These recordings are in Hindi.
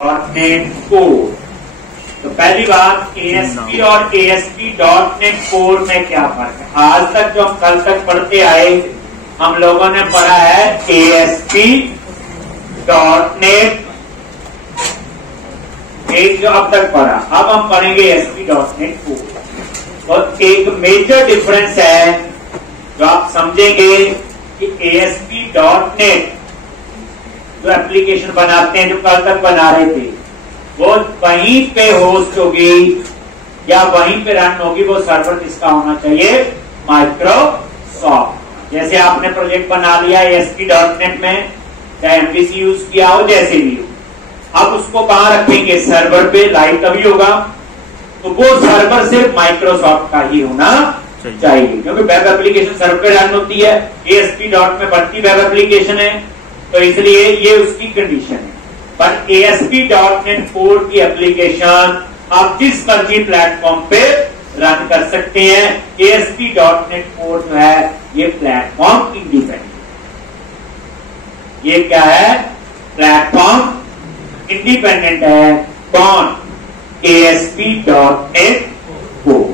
.NET core. तो पहली बात ASP और ASP.NET कोर में क्या फर्क है। आज तक जो हम कल तक पढ़ते आए हम लोगों ने पढ़ा है ASP.NET, एक जो अब तक पढ़ा, अब हम पढ़ेंगे ASP.NET कोर। और एक मेजर डिफरेंस है जो आप समझेंगे कि ASP.NET जो एप्लीकेशन बनाते हैं, जो कल तक बना रहे थे, वो वहीं पे होस्ट होगी या वहीं पे रन होगी। वो सर्वर किसका होना चाहिए? माइक्रोसॉफ्ट। जैसे आपने प्रोजेक्ट बना लिया ASP.NET में, चाहे MVC यूज किया हो, जैसे भी हो, अब उसको कहां रखेंगे? सर्वर पे लाइव तभी होगा। तो वो सर्वर सिर्फ माइक्रोसॉफ्ट का ही होना चाहिए, क्योंकि वेब एप्लीकेशन सर्वर पे रन होती है। ASP.NET में बनती वेब एप्लीकेशन है, तो इसलिए ये उसकी कंडीशन है। पर ASP.NET कोर की एप्लीकेशन आप जिस मर्जी प्लेटफॉर्म पे रन कर सकते हैं। ASP.NET कोर जो है ये प्लेटफॉर्म इंडिपेंडेंट, ये क्या है? प्लेटफॉर्म इंडिपेंडेंट है। कौन? ASP.NET core.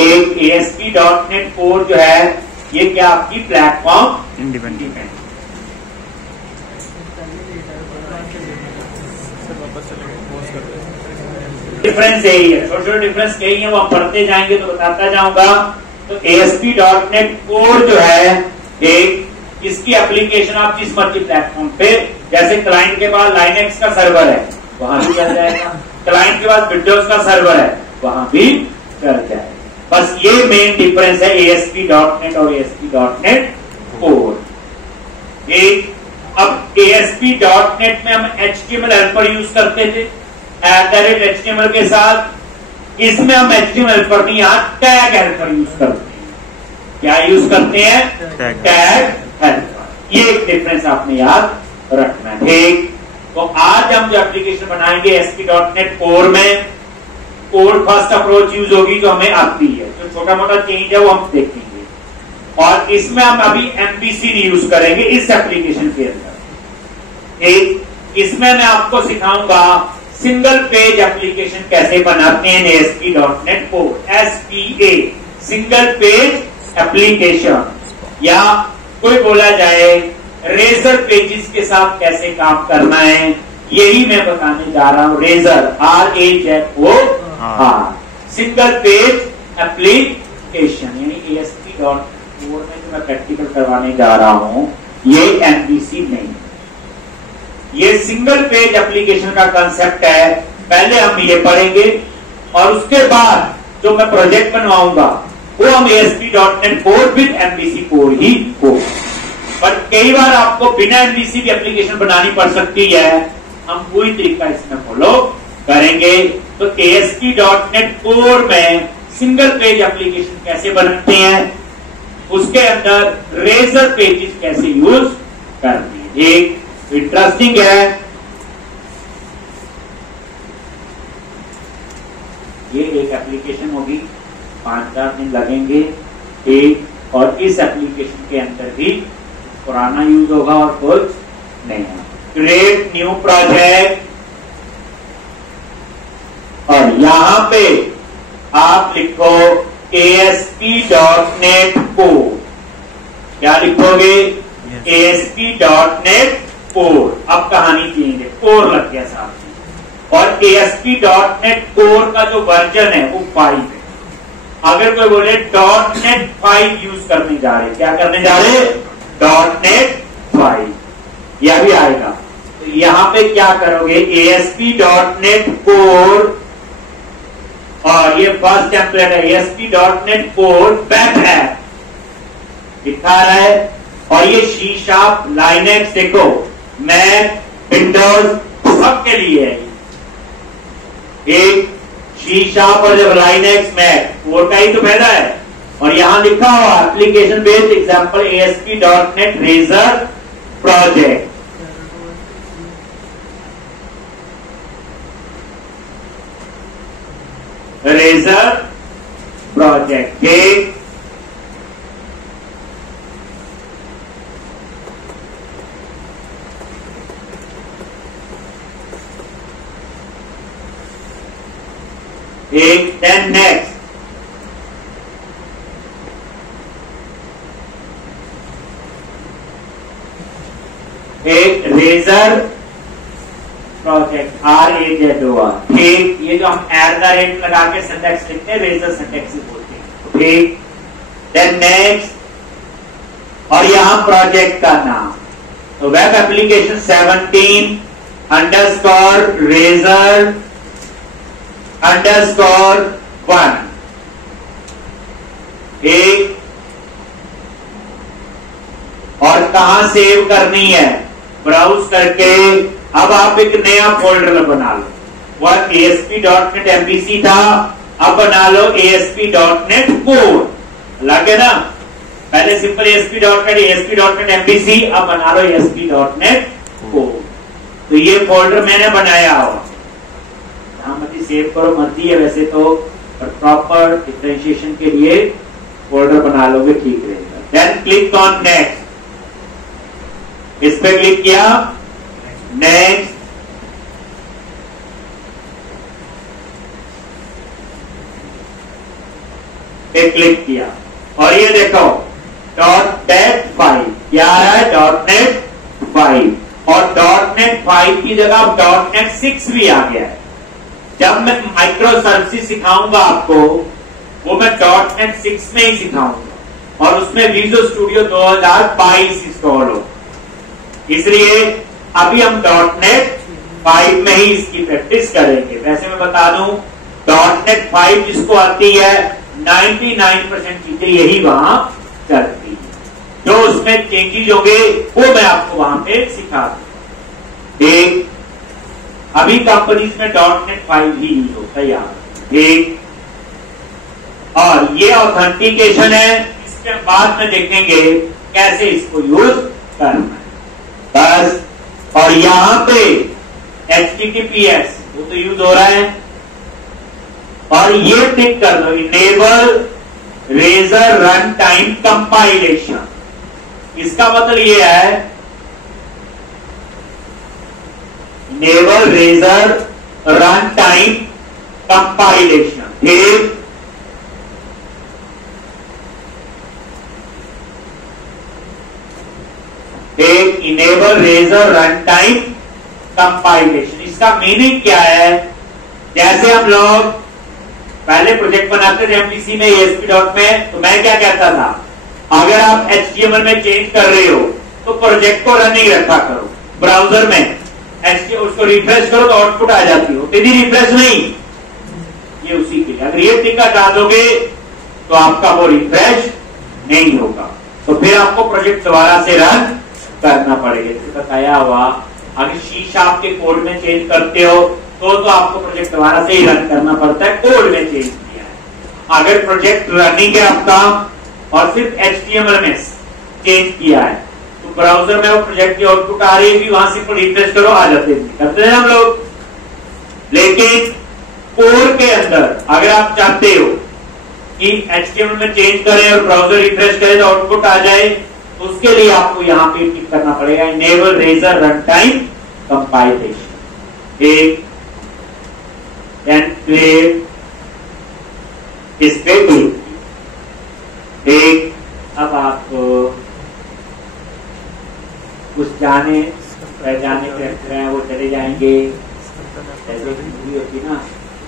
एक ASP.NET कोर जो है ये क्या आपकी प्लेटफॉर्म इंडिपेंडेंट। डिफरेंस यही है, छोटे छोटे डिफरेंस यही है, वो हम पढ़ते जाएंगे तो बताता जाऊंगा। तो ASP.NET कोर जो है एक, इसकी एप्लीकेशन आप जिस मर्जी प्लेटफॉर्म पे, जैसे क्लाइंट के पास लाइनेक्स का सर्वर है वहां भी चल जाएगा, क्लाइंट के पास विंडोज का सर्वर है वहां भी चल जाएगा। बस ये मेन डिफरेंस है ASP.NET और ASP.NET कोर। एक, अब ASP.NET में हम HTML हेल्पर यूज करते थे @HTML के साथ, इसमें हम HTML हेल्पर नहीं, यहाँ टैग हेल्पर यूज करते हैं। क्या यूज करते हैं? Tag helper. ये एक डिफरेंस आपने याद रखना है। ठीक, तो आज हम जो एप्लीकेशन बनाएंगे ASP.NEट कोर में, कोर फर्स्ट अप्रोच यूज होगी जो हमें आती है। जो छोटा मोटा चेंज है वो हम देखेंगे, और इसमें हम अभी MVC यूज करेंगे इस एप्लीकेशन के अंदर। एक, इसमें मैं आपको सिखाऊंगा सिंगल पेज एप्लीकेशन कैसे बनाते हैं ASP.NET core. SPA single page application, या कोई बोला जाए रेजर पेजेस के साथ कैसे काम करना है, यही मैं बताने जा रहा हूं। Razor RAZOR single page application, यानी ASP.NET कोर में जो मैं प्रैक्टिकल करवाने जा रहा हूं ये MVC नहीं, ये सिंगल पेज एप्लीकेशन का कंसेप्ट है। पहले हम ये पढ़ेंगे और उसके बाद जो मैं प्रोजेक्ट बनवाऊंगा वो हम ASP.NET core with MVC core ही हो। पर कई बार आपको बिना MVC की एप्लीकेशन बनानी पड़ सकती है, हम पूरी तरीका इसमें फॉलो करेंगे। तो ASP.NET कोर में सिंगल पेज एप्लीकेशन कैसे बनाते हैं, उसके अंदर रेजर पेजेस कैसे यूज करते हैं, एक इंटरेस्टिंग है। ये एक एप्लीकेशन होगी, 5-4 दिन लगेंगे एक, और इस एप्लीकेशन के अंदर भी पुराना यूज होगा और कुछ नहीं है। क्रिएट न्यू प्रोजेक्ट, और यहां पे आप लिखो ASP.NET कोर। क्या लिखोगे? ASP.NET core. अब कहानी चेंज है, कोर लग गया साथ में। और ASP.NET कोर का जो वर्जन है वो 5 है। अगर कोई बोले .NET 5 यूज करने जा रहे, क्या करने जा रहे? .NET 5, यह भी आएगा। तो यहां पे क्या करोगे? ASP.NET कोर, और ये फर्स्ट टेम्पलेट है ASP.NET कोर वेब ऐप दिखा रहा है। और ये C#, लाइनेक्स, देखो मैक, विंडोज सबके लिए है। एक C# और जब लाइनेक्स, मैक, कोर का ही तो फायदा है। और यहां लिखा हुआ application based example ASP.NET razor project. Razor project, एक, देन नेक्स्ट एक रेजर प्रोजेक्ट RAZOR, ठीक। ये जो हम एट द रेट लगा के सिंटैक्स लिखते हैं रेजर सिंटैक्स बोलते हैं, ठीक। देन नेक्स्ट, और यहां प्रोजेक्ट का नाम, तो web application 17 underscore razor underscore 1, एक। और कहां सेव करनी है, ब्राउज करके अब आप एक नया फोल्डर बना लो। वह ASP.NET MVC था, अब बना लो ASP.NET Core, लगे ना। पहले सिंपल ASP.NET MVC, अब बना लो ASP.NET Core। तो ये फोल्डर मैंने बनाया हुआ, यहां मत सेव करो, मर्जी है वैसे तो, पर प्रॉपर डिफरेंशिएशन के लिए फोल्डर बना लोगे ठीक रहेगा। देन क्लिक ऑन नेक्स्ट, इस पे क्लिक किया, नेक्स्ट, पे क्लिक किया, और ये देखो .NET 5 क्या है, .NET 5, और .NET 5 की जगह .NET 6 भी आ गया है। जब मैं माइक्रो सर्विसेज सिखाऊंगा आपको, वो मैं .NET 6 में ही सिखाऊंगा, और उसमें विजुअल स्टूडियो 2022 इंस्टॉल हो, इसलिए अभी हम .NET 5 में ही इसकी प्रैक्टिस करेंगे। वैसे मैं बता दूं, .NET 5 जिसको आती है 99% चीजें यही वहां चलती है, जो उसमें चेंजेस होंगे वो मैं आपको वहां पे सिखा दूंगा, ठीक। अभी कंपनीज में .NET 5 ही यूज होता है यार, ठीक। और ये ऑथेंटिकेशन है, इसके बाद में देखेंगे कैसे इसको यूज करना है, बस। और यहां पे HTTPS वो तो यूज हो रहा है, और ये टिक कर दो, enable razor run time compilation. इसका मतलब ये है enable razor run time compilation, ठीक। एक enable razor run time compilation, इसका मीनिंग क्या है, जैसे हम लोग पहले प्रोजेक्ट बनाते थे MVC में ASP.NET में, तो मैं क्या कहता था, अगर आप HTML में चेंज कर रहे हो तो प्रोजेक्ट को रनिंग रखा करो, ब्राउजर में उसको रिफ्रेश करो तो आउटपुट आ जाती हो, यदि रिफ्रेश नहीं, ये उसी के लिए, अगर ये टिक हटा दोगे तो आपका वो रिफ्रेश नहीं होगा, तो फिर आपको प्रोजेक्ट दोबारा से रन करना पड़ेगा। जैसे बताया हुआ, अगर C# के कोड में चेंज करते हो तो आपको प्रोजेक्ट दोबारा से ही रन करना पड़ता है, कोड में चेंज किया है। अगर प्रोजेक्ट रनिंग है आपका और सिर्फ HTML में चेंज किया है, तो ब्राउजर में वो प्रोजेक्ट की आउटपुट आ रही है, वहां से रिफ्रेश करो, आ जाते हैं, करते हैं हम लोग। लेकिन कोड के अंदर अगर आप चाहते हो कि HTML में चेंज करें और ब्राउजर रिफ्रेश करें तो आउटपुट आ जाए, उसके लिए आपको यहां पे टिक करना पड़ेगा enable razor run time compilation, एक। देन क्लिक, इस पे क्लिक, एक। अब आपको कुछ जाने पहचाने करैक्टर हैं वो चले जाएंगे, होती ना,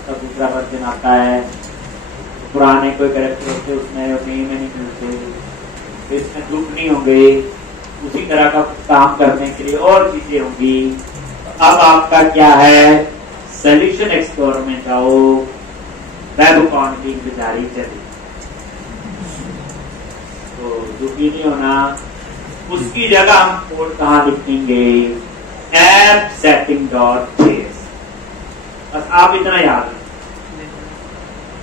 तब दूसरा वर्जन आता है, पुराने कोई कैरेक्टर होते उसमें नहीं मिलते, तो इसमें ग्रुप नहीं होंगे, उसी तरह का काम करने के लिए और चीजें होंगी। अब आपका क्या है, सोल्यूशन एक्सप्लोरर में जाओ, वेब अकाउंट की इंतजारी चले, तो दुखी नहीं होना, उसकी जगह हम कोड कहां लिखेंगे, appsetting.js, बस आप इतना याद रखें,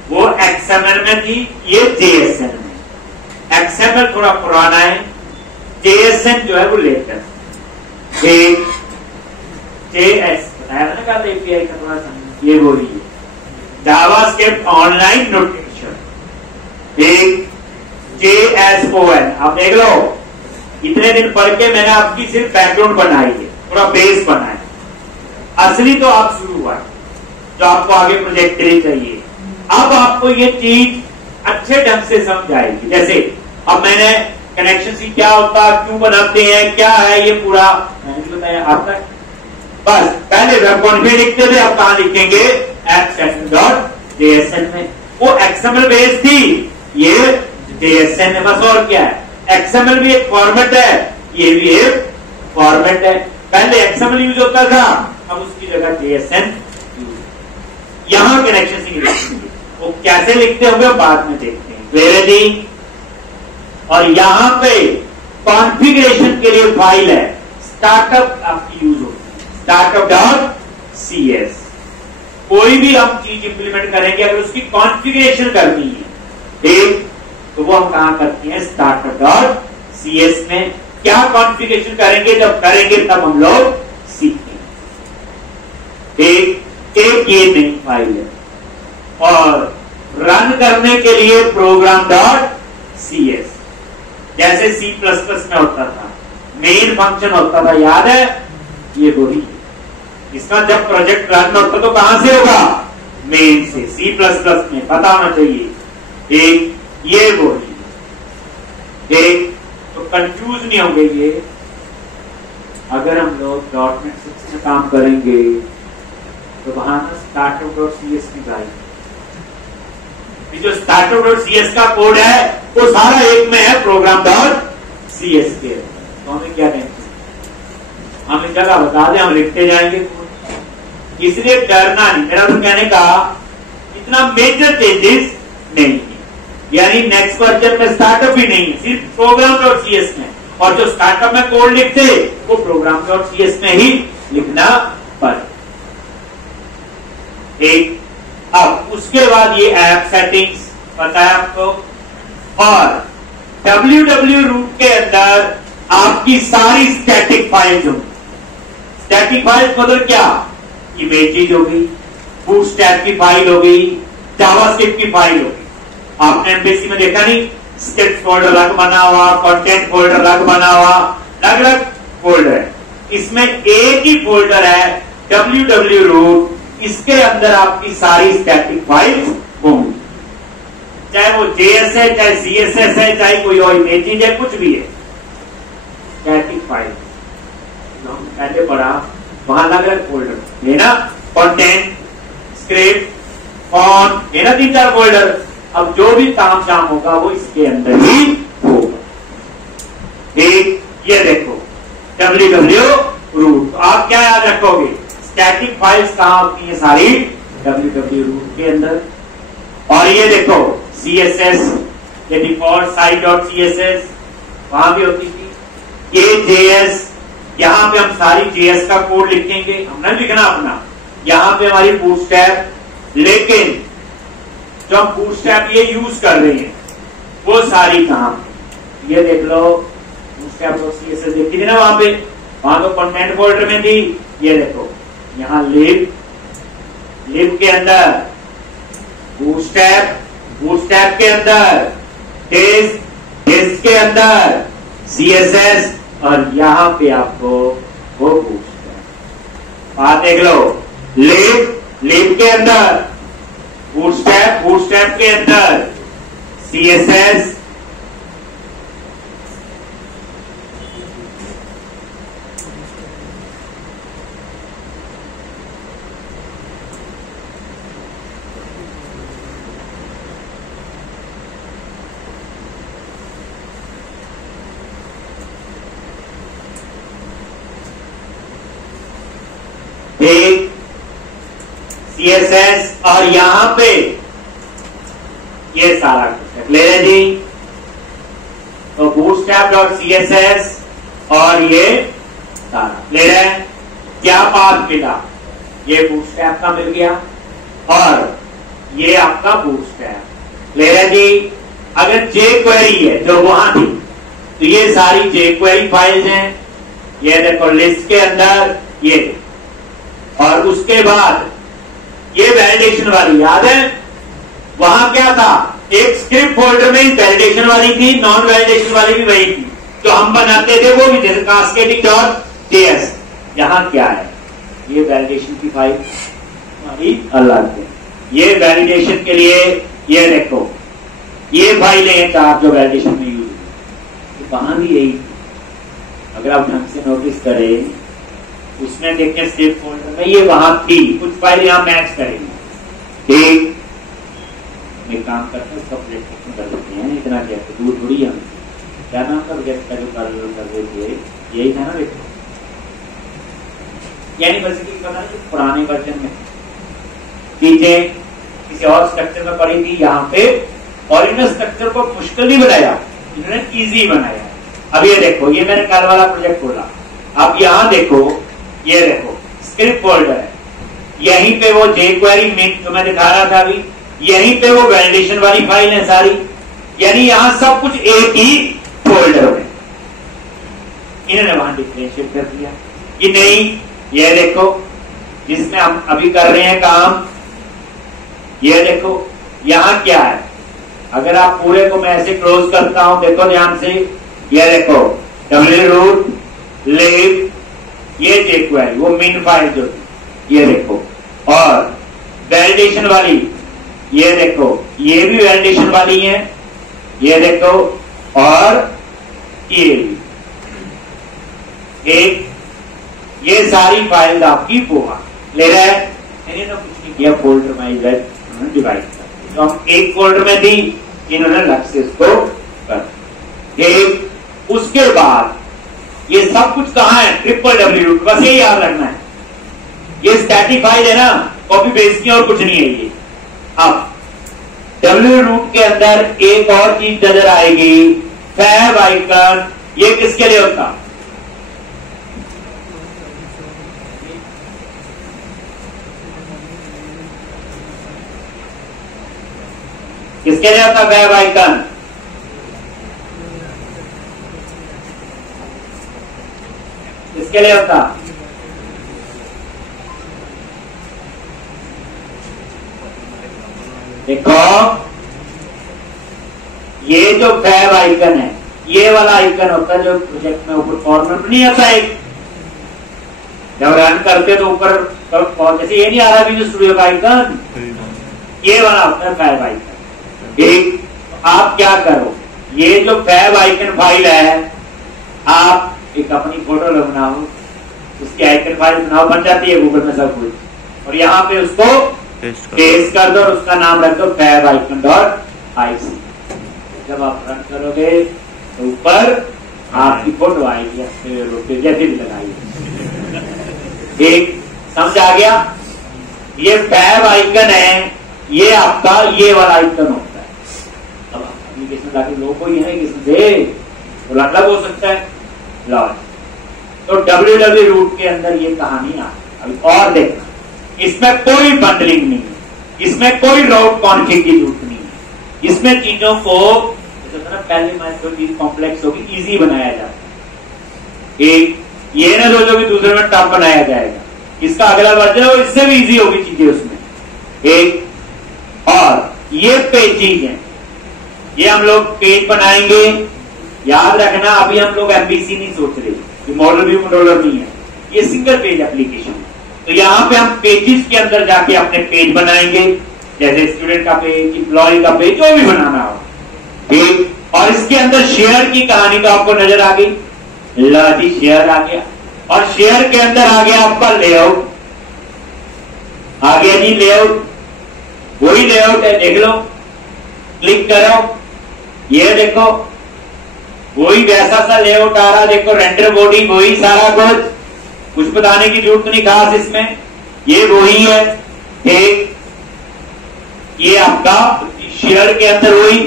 वो XML में थी, ये JSN में। XML थोड़ा पुराना है, JSN जो है वो लेटेस्ट, JS बताया ना, कहा API का थोड़ा समझ, ये बोलिए जावास्क्रिप्ट ऑनलाइन नोटिफिकेशन, एक JSON। आप देख लो, इतने दिन पढ़ के मैंने आपकी सिर्फ बैकग्राउंड बनाई है, पूरा बेस बनाया, असली तो आप शुरू हुआ जो आपको आगे प्रोजेक्ट के लिए चाहिए। अब आपको ये चीज अच्छे ढंग से समझ आएगी। जैसे अब मैंने कनेक्शन सी क्या होता है, क्यों बनाते हैं, क्या है ये पूरा मैंने बताया आपका। बस पहले वेब कॉन्फ़िगर लिखते थे, अब कहां लिखेंगे appsettings.jsn में। वो XML बेस थी, ये JSN है बस, और क्या है। XML भी एक फॉर्मेट है, ये भी एक फॉर्मेट है। पहले XML यूज होता था, अब उसकी जगह JSN यूज। यहां कनेक्शन सी लिखेंगे, वो कैसे लिखते होंगे बाद में देखते हैं। क्लियर। और यहां पे कॉन्फ़िगरेशन के लिए फाइल है स्टार्टअप आपकी यूज होती है, startup.cs। कोई भी हम चीज इंप्लीमेंट करेंगे अगर उसकी कॉन्फ़िगरेशन करनी है, ठीक, तो वो हम कहां करते हैं, startup.cs में। क्या कॉन्फ़िगरेशन करेंगे, जब करेंगे तब हम लोग सीखेंगे। एक ये नई फाइल है, और रन करने के लिए program.cs, जैसे C++ में होता था, मेन फंक्शन होता था, याद है, ये वही। इसका जब प्रोजेक्ट रन होता तो कहां से होगा, मेन से। C++ में पता होना चाहिए। एक ये वही, एक तो कंफ्यूज नहीं होंगे ये। अगर हम लोग .NET में काम करेंगे तो वहां startup.cs निकालेंगे। जो startup.cs का कोड है वो सारा एक में है program.cs के। तो हमें क्या टेंशन, हम इस जगह बता दें, हम लिखते जाएंगे, इसलिए डरना नहीं। मेरा तो कहने का इतना मेजर चेंजेस नहीं है, यानी नेक्स्ट वर्जन में स्टार्टअप भी नहीं है, सिर्फ program.cs में। और जो स्टार्टअप में कोड लिखते वो program.cs में ही लिखना पड़े। एक अब उसके बाद ये ऐप सेटिंग्स पता है आपको, और www रूट के अंदर आपकी सारी स्टैटिक फाइल्स होंगी। स्टैटिक फाइल्स मतलब क्या, इमेजेस हो गई, बूटस्ट्रैप की फाइल हो गई, जावास्क्रिप्ट की फाइल हो गई। आपने एमबीसी में देखा नहीं, स्क्रिप्ट फोल्डर अलग बना हुआ, कंटेंट फोल्डर अलग बना हुआ, अलग अलग फोल्डर है। इसमें एक ही फोल्डर है www रूट, इसके अंदर आपकी सारी स्टैटिक फाइल्स होंगी, चाहे वो JS है, चाहे CSS है, चाहे कोई और इमेजेस है, कुछ भी है। स्टैटिक फाइल पहले पढ़ा, वहां अलग अलग फोल्डर है ना, कंटेंट, स्क्रिप्ट, फॉन्ट है ना, 3-4 फोल्डर। अब जो भी काम जाम होगा वो इसके अंदर ही होगा। एक ये देखो www रूट, आप क्या याद रखोगे, स्टैटिक फाइल्स कहां होती है, सारी www रूट के अंदर। और ये देखो CSS, ये डिफॉल्ट साइट.css वहां भी होती थी। ये JS, यहां पे हम सारी JS का कोड लिखेंगे, हमने लिखना अपना, यहां पे हमारी बूटस्ट्रैप। लेकिन जो हम बूटस्ट्रैप ये यूज कर रहे हैं वो सारी कहां, ये देख लो बूटस्ट्रैप.css देखी थी ना वहां पे, वहां तो कंटेंट फोल्डर में थी। ये देखो यहां लिब के अंदर बूटस्ट्रैप, बूटस्ट्रैप के अंदर टेस्ट के अंदर CSS, और यहां पे आपको वो बूटस्ट्रैप। आप देख लो, लिब के अंदर बूटस्ट्रैप, बूटस्ट्रैप के अंदर CSS, CSS, और यहां पे ये सारा कुछ ले रहे जी। तो bootstrap.css और ये सारा ले रहे हैं। क्या पाथ मिला, ये bootstrap का मिल गया और ये आपका bootstrap ले रहे जी। अगर jQuery है जो वहां थी तो ये सारी jQuery फाइल्स हैं, ये देखो लिस्ट के अंदर ये। और उसके बाद ये वैलिडेशन वाली याद है, वहां क्या था, एक स्क्रिप्ट फोल्डर में वैलिडेशन वाली थी, नॉन वैलिडेशन वाली भी वही थी, जो हम बनाते थे वो भी जैसे cascading.js। यहां क्या है, ये वैलिडेशन की फाइल हमारी अलग है। ये वैलिडेशन के लिए, ये देखो ये फाइलें हैं 4 जो वैलिडेशन में यूज हुई, वहां भी यही। अगर आप ढंग से नोटिस करें, उसमें देखें सेव फोल्डर में ये वहां थी, कुछ फाइल यहां मैच करेंगे। ठीक, एक काम करते हैं, उसका प्लेटफॉर्म कर देते हैं। इतना क्या दूर थोड़ी है, क्या नाम का प्रोजेक्ट का जो कर रहे थे, यही था ना। देखो यानी बस पता नहीं पुराने वर्जन में चीजें किसी और स्ट्रक्चर में पड़ी थी, यहाँ पे ओरिजिनल स्ट्रक्चर को मुश्किल नहीं बनाया, इन्होंने इजी बनाया। अब ये देखो, ये मैंने कल वाला प्रोजेक्ट खोला, अब यहाँ देखो, ये देखो स्क्रिप्ट फोल्डर है, यहीं पे वो jQuery मिन जो मैं दिखा रहा था अभी, यहीं पे वो वैलिडेशन वाली फाइल है सारी, यानी यहां सब कुछ एक ही फोल्डर में। इन्होंने वहां डिफरेंशिएट कर दिया कि नहीं, ये देखो जिसमें हम अभी कर रहे हैं काम, ये देखो यहां क्या है। अगर आप पूरे को मैं ऐसे क्लोज करता हूं, देखो ध्यान से, ये देखो wroot live, ये jQuery वो मेन फाइल जो थी, ये देखो, और वैलिडेशन वाली ये देखो, ये भी वैलिडेशन वाली है, ये देखो, और ये एक, ये सारी फाइल आपकी पोहा ले रहा है। इन्होंने कुछ नहीं किया, फोल्डर में डिवाइड कर, तो हम एक फोल्डर में थी, इन्होंने अलग से इसको कर। एक उसके बाद ये सब कुछ कहां है, www, बस ये याद रखना है, ये स्टैटिक फाइल है ना, कॉपी पेस्ट की और कुछ नहीं है ये। अब wroot के अंदर एक और चीज नजर आएगी, फैब आइकन, ये किसके लिए होता, किसके लिए होता फैब आइकन, किसके लिए होता, देखो ये जो फैब आइकन है, ये वाला आइकन होता है जो प्रोजेक्ट में ऊपर कॉर्नर में नहीं आता है, जब रन करते तो ऊपर जैसे ये नहीं आ रहा विजुअल स्टूडियो का आइकन, ये वाला होता है फैब आइकन। ठीक, आप क्या करो, ये जो फैब आइकन फाइल है, आप एक अपनी फोटो बनाओ, उसकी आइकन फाइल बनाओ, बन जाती है गूगल में सब कुछ, और यहाँ पे उसको पेस्ट कर दो और उसका नाम रख दो फैब आइकन .ic। जब आप रन करोगे तो ऊपर आपकी फोटो आएगी, जैसे भी लगाइए। एक समझ आ गया, ये फैब आइकन है, ये आपका ये वाला आइकन होता है। अब एप्लीकेशन लाके लोगो ही है किससे, तो अलग हो सकता है लॉज। तो www के अंदर ये कहानी आ, अभी और देखना, इसमें कोई बंडलिंग नहीं है, इसमें कोई राउट कॉन्फ़िग की जरूरत नहीं है, इसमें चीजों को जैसे ना पहले मैं कोई चीज कॉम्प्लेक्स होगी इजी बनाया जाता है। एक ये ना सोचो कि दूसरे में टफ बनाया जाएगा, इसका अगला वर्जन है वो इससे भी इजी होगी चीजें उसमें। एक और ये पेजेज है, ये हम लोग पेज बनाएंगे, याद रखना अभी हम लोग एमबीसी नहीं सोच रहे, ये मॉडल व्यू कंट्रोलर नहीं है, ये सिंगल पेज एप्लीकेशन है। तो यहाँ पे हम पेजेस के अंदर जाके अपने पेज बनाएंगे, जैसे स्टूडेंट का पेज, एम्प्लॉय का पेज, जो भी बनाना हो। ठीक, और इसके अंदर शेयर की कहानी तो आपको नजर आ गई, लाजी शेयर आ गया, और शेयर के अंदर आ गया आपका लेआउट, आ गया जी लेआउट, वही लेआउट है, देख लो, क्लिक करो, ये देखो वही वैसा सा लेआउट आ रहा, देखो रेंडर बॉडी वही सारा कुछ बताने की जरूरत नहीं खास इसमें, ये वही है। ठीक, ये आपका शेयर के अंदर वही,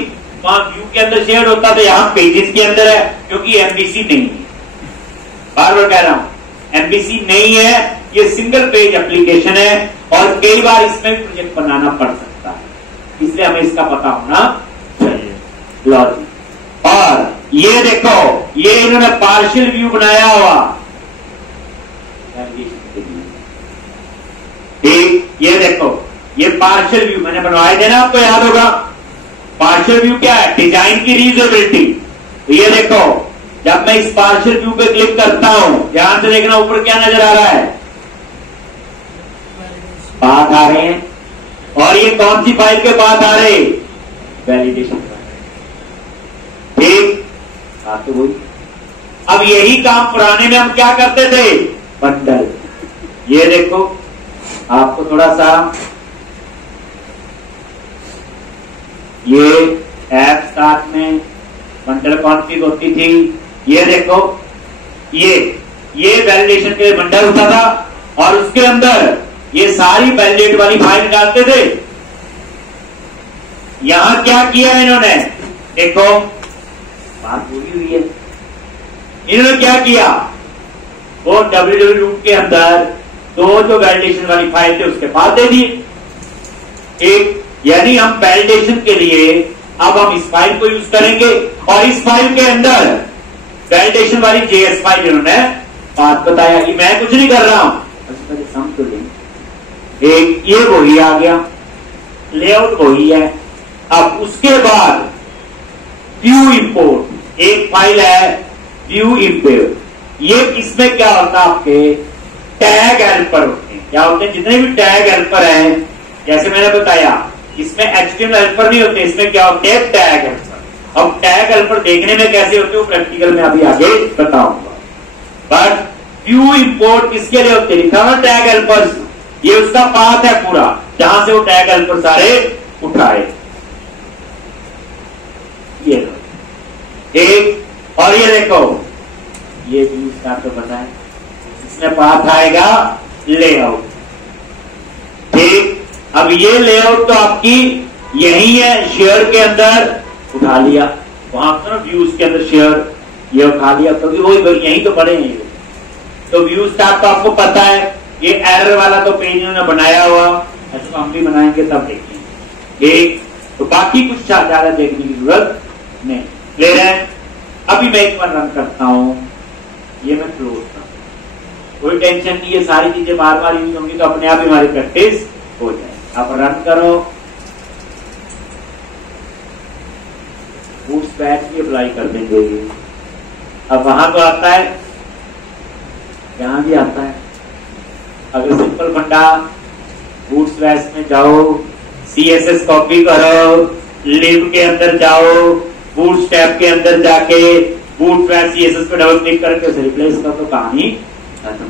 वहां व्यू के अंदर शेयर होता तो यहाँ पेजेस के अंदर है, क्योंकि एमबीसी नहीं है, बार बार कह रहा हूं एमबीसी नहीं है, ये सिंगल पेज एप्लीकेशन है, और कई बार इसमें प्रोजेक्ट बनाना पड़ सकता है, इसलिए हमें इसका पता होना चाहिए लॉजिक। और ये देखो, ये इन्होंने पार्शियल व्यू बनाया हुआ, ठीक, ये देखो ये पार्शियल व्यू मैंने बनवाए थे ना, आपको याद होगा। पार्शियल व्यू क्या है, डिजाइन की रीयूजेबिलिटी। तो ये देखो जब मैं इस पार्शियल व्यू पे क्लिक करता हूं, ध्यान से देखना ऊपर क्या नजर आ रहा है, बात आ रहे हैं, और ये कौन सी फाइल के पास आ रहे, वैलिडेशन। ठीक, बात तो वही। अब यही काम पुराने में हम क्या करते थे, बंडल। ये देखो, आपको थोड़ा सा ये ऐप स्टार्ट में बंडल कॉन्फ़िग होती थी। ये देखो, ये वैलिडेशन के लिए बंडल होता था और उसके अंदर ये सारी वैलिडेट वाली फाइल डालते थे। यहां क्या किया है इन्होंने, देखो बात पूरी हुई है। इन्होंने क्या किया, वो www रूट के अंदर दो जो वैलिडेशन वाली फाइल थे उसके पास दे दिए। एक, यानी हम वैलिडेशन के लिए अब हम इस फाइल को यूज करेंगे और इस फाइल के अंदर वैलिडेशन वाली JS फाइल इन्होंने बात बताया कि मैं कुछ नहीं कर रहा हूं, पहले समझ तो लें। एक ये वही आ गया, लेआउट वही है। अब उसके बाद व्यू इंपोर्ट, एक फाइल है व्यू इंपोर्ट। ये इसमें क्या होता है, आपके टैग हेल्पर होते हैं। क्या होते हैं, जितने भी टैग हेल्पर हैं, जैसे मैंने बताया इसमें HTML हेल्पर नहीं होते, इसमें क्या होते हैं, टैग हेल्पर। अब टैग हेल्पर देखने में कैसे होते हैं प्रैक्टिकल में अभी आगे बताऊंगा। बट व्यू इंपोर्ट किसके लिए होते, लिखा हुआ टैग हेल्पर्स। ये उसका पाथ है पूरा, जहां से वो टैग हेल्पर सारे उठाए। ये एक, और ये देखो, ये भी इसका तो पता है, इसमें पाथ आएगा लेआउट। ठीक, अब ये लेआउट तो आपकी यही है, शेयर के अंदर उठा लिया, वहां पर व्यूज के अंदर शेयर ये उठा लिया, क्योंकि वो यही तो पड़े हैं। तो व्यूज टैब तो आपको पता है, ये एरर वाला तो पेज इन्होंने बनाया हुआ, ऐसा हम भी बनाएंगे तब देखेंगे। एक, तो बाकी कुछ ज्यादा देखने की जरूरत नहीं। क्लियर है। अभी मैं एक बार रन करता हूं, ये मैं क्लोज करता हूं, कोई टेंशन नहीं, ये सारी चीजें बार बार यूज होंगी तो अपने आप ही हमारी प्रैक्टिस हो जाए। आप रन करो, बूटस्ट्रैप भी अप्लाई कर देंगे। अब वहां तो आता है, यहां भी आता है। अगर सिंपल फंडा बूटस्ट्रैप में जाओ, CSS कॉपी करो, लिब के अंदर जाओ, बूटस्ट्रैप के अंदर जाके बूटस्ट्रैप CSS पे डबल क्लिक करके उसे रिप्लेस कर दो, कहानी खत्म।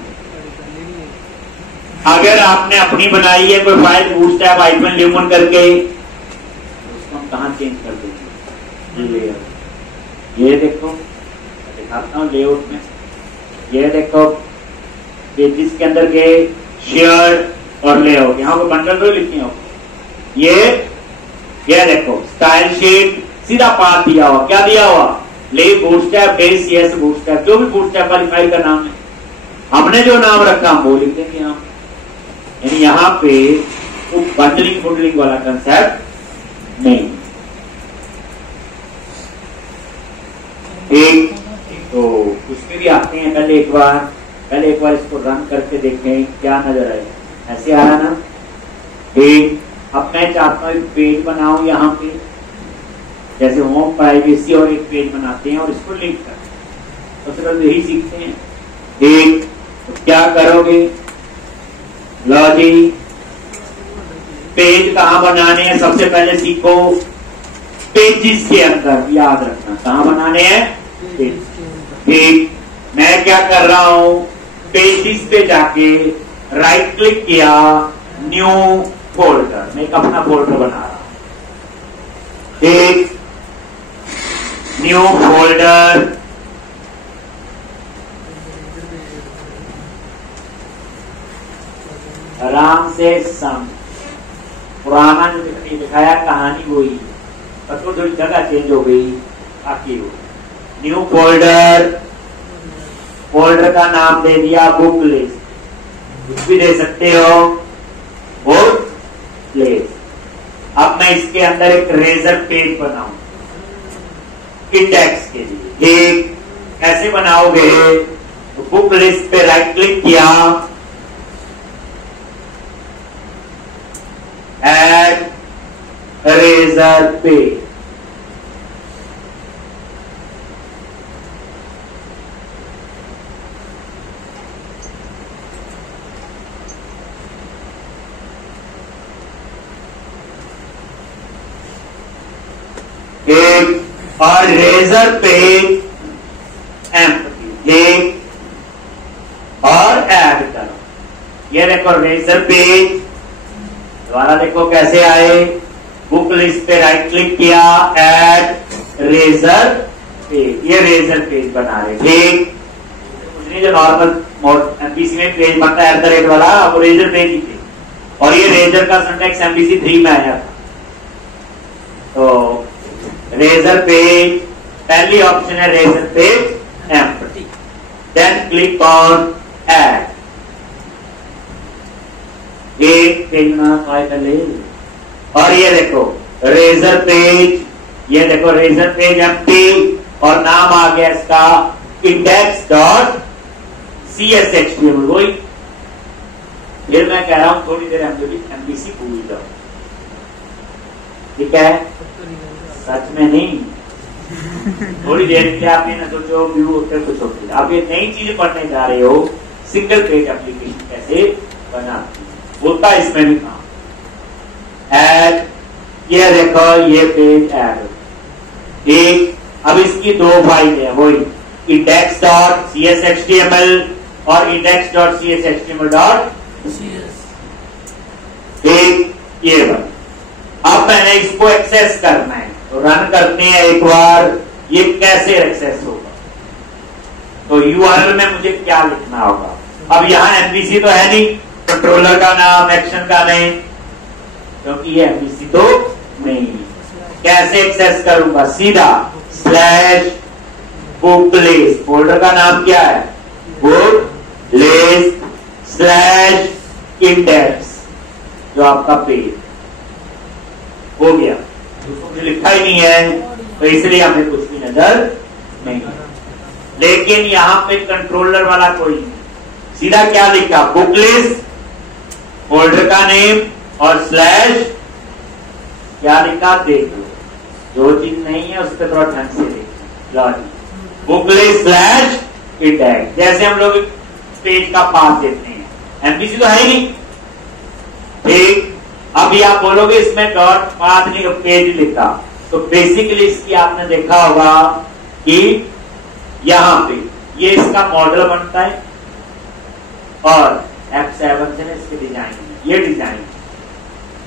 अगर आपने अपनी बनाई है कोई फाइल बूटस्ट्रैप हाइफन ल्यूमन करके, उसको हम कहां चेंज कर देंगे, ये देखो, दिखाता हूं लेआउट में। ये देखो पेजेस के अंदर के शेयर और लेआउट, यहाँ पर बंडल तो लिखे हो। ये देखो स्टाइल शीट, सीधा पाथ दिया हुआ, क्या दिया हुआ, ले बूटस्ट्रैप बेस CS बूटस्ट्रैप, जो भी बूटस्ट्रैप वाली फाइल का नाम है, हमने जो नाम रखा हम वो लिख देंगे यहाँ। यानी यहाँ पे तो बंडलिंग फुडलिंग वाला कंसेप्ट नहीं। एक तो उसमें भी आते हैं, पहले एक बार इसको रन करके देखें क्या नजर आए। ऐसे आ रहा ना, एक, अब मैं चाहता हूं एक पेज बनाऊं यहाँ पे, जैसे होम प्राइवेसी और एक पेज बनाते हैं और इसको लिंक करते हैं, तो यही सीखते हैं। एक, तो क्या करोगे, लो जी, पेज कहां बनाने हैं, सबसे पहले सीखो पेजेस के अंदर, याद रखना कहां बनाने हैं, ठीक। मैं क्या कर रहा हूं, पेजेस पे जाके राइट क्लिक किया, न्यू फोल्डर, मैं एक अपना फोल्डर बना रहा हूं, ठीक, न्यू फोल्डर, आराम से सम, पुराना जो दिखाया कहानी वही, पर तो थोड़ी जगह चेंज हो गई, बाकी हो। न्यू फोल्डर, फोल्डर का नाम दे दिया बुक लिस्ट, कुछ भी दे सकते हो, बुक लिस्ट। अब मैं इसके अंदर एक रेजर पेज बनाऊं इंडेक्स के लिए, ठीक, कैसे बनाओगे, तो बुक लिस्ट पे राइट क्लिक किया, ऐड रेजर पेज, और रेजर पेज एम्प्टी, ठीक, और ऐड करो। ये देखो रेजर पेज, दोबारा देखो कैसे आए, बुक लिस्ट पे राइट क्लिक किया, ऐड रेजर पेज, ये रेजर पेज बना रहे, ठीक। जो नॉर्मल एमपीसी में पेज बनता है @ वाला, वो रेजर पेज ही थे, और ये रेजर का सिंटैक्स एमपीसी 3 में आया था। तो रेजर पेज, पहली ऑप्शन है razor page empty, then click on add, एक पेज ना फाइल ले, और ये देखो रेजर पेज, ये देखो रेजर पेज एम्प्टी, और नाम आ गया इसका index.cshtml। वही फिर मैं कह रहा हूं थोड़ी देर एमपीसी भूल जाओ, ठीक है, सच में नहीं, थोड़ी देर के आप ये ना सोचो व्यू होते कुछ होते, आप ये नई चीज पढ़ने जा रहे हो, सिंगल पेज एप्लीकेशन कैसे बनाती होता है, इसमें भी काम ऐड, ये देखो ये पेज ऐड, ठीक। अब इसकी 2 फाइलें हैं, वही index.cshtml और index.cshtml.cs, ठीक, ये बन। अब मैंने इसको एक्सेस करना है, तो रन करते हैं एक बार, ये कैसे एक्सेस होगा, तो यूआरएल में मुझे क्या लिखना होगा। अब यहाँ एमवीसी तो है नहीं, कंट्रोलर का नाम, एक्शन का नहीं, क्योंकि ये एमवीसी तो नहीं, कैसे एक्सेस करूंगा, सीधा /bookplace, फोल्डर का नाम क्या है, bookplace /index, जो आपका पेज हो गया, उसको मुझे लिखा ही नहीं है, तो इसलिए हमें कुछ भी नजर नहीं है। लेकिन यहां पे कंट्रोलर वाला कोई नहीं, सीधा क्या लिखा, बुकलिस्ट, फोल्डर का नेम और स्लैश क्या लिखा, देख लो, जो चीज नहीं है उस पर थोड़ा ढंग से देखो, बुकलिस्ट /index, जैसे हम लोग पेज का पाथ देते हैं, एमपीसी तो है ही नहीं, ठीक। अभी आप बोलोगे इसमें डॉट पाथ नहीं, पेज लिखा, तो बेसिकली इसकी आपने देखा होगा कि यहां पे ये इसका मॉडल बनता है, और F7 से ना इसके डिजाइन, ये डिजाइन,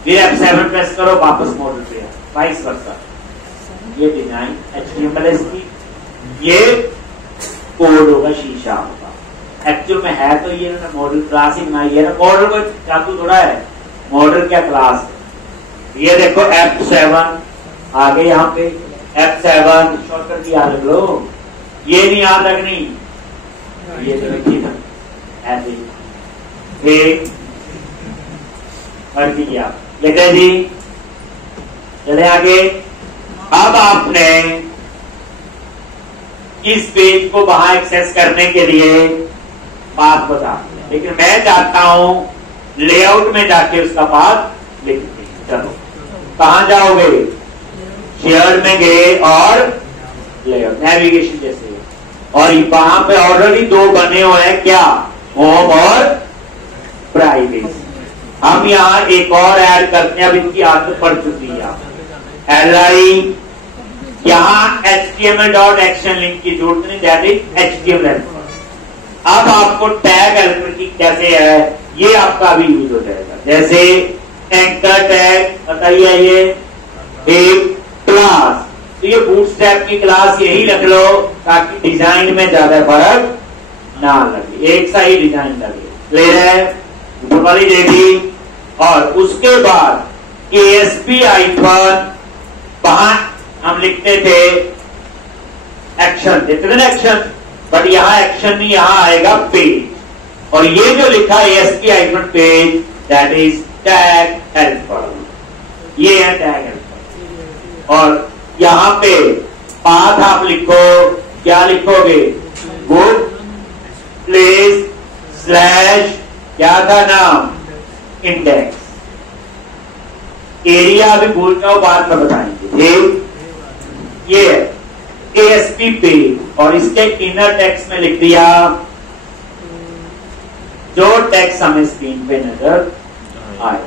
फिर F7 प्रेस करो, वापस मॉडल पे, वाइस वर्सा, ये डिजाइन HTML की, ये कोड होगा, शीशा होगा। एक्चुअल में है तो ये ना मॉडल क्लास ही बनाई है ना, मॉडल को चाकू थोड़ा है, मॉडल क्या क्लास है। ये देखो F7 आगे, यहाँ पे F7 शॉर्टकट की याद रख लो, ये नहीं याद रखनी, ये तो रखी था ऐसे, एक बढ़ गया, लिखे जी, चले आगे। अब आपने इस पेज को वहां एक्सेस करने के लिए पाथ बता दिया, लेकिन मैं चाहता हूं लेआउट में जाके उसका पाथ लिख दें। चलो कहां जाओगे, शेयर में गए और लेआउट, नेविगेशन जैसे, और वहां पे ऑलरेडी 2 बने हुए हैं, क्या, होम और प्राइवेसी। हम यहाँ एक और ऐड करते हैं, अब इनकी आदत पड़ चुकी है, li, यहाँ html.action लिंक की जरूरत नहीं, दैट इज HTML। अब आपको टैग हेल्पर की कैसे है, ये आपका भी यूज हो जाएगा, जैसे एंकर टैग, बताइए, ये एक क्लास, तो ये बूटस्ट्रैप की क्लास यही रख लो, ताकि डिजाइन में ज्यादा फर्क ना लगे, एक सा ही डिजाइन लगे, क्लियर है, ऊपर वाली देखी। और उसके बाद ASP आइकन, वहां हम लिखते थे एक्शन, देते थे ना एक्शन, बट यहां एक्शन नहीं, यहां आएगा पेज, और ये जो लिखा ASP icon page, that is tag helper, ये है टैग हेल्पर। और यहां पे पाथ आप लिखो, क्या लिखोगे, बुक प्लेस / क्या था नाम, इंडेक्स। एरिया अभी भूल जाओ, बाद में बताएंगे, ठीक। ये ASP पेज, और इसके इनर टेक्स्ट में लिख दिया जो टेक्स्ट हमें स्क्रीन पे नजर आए।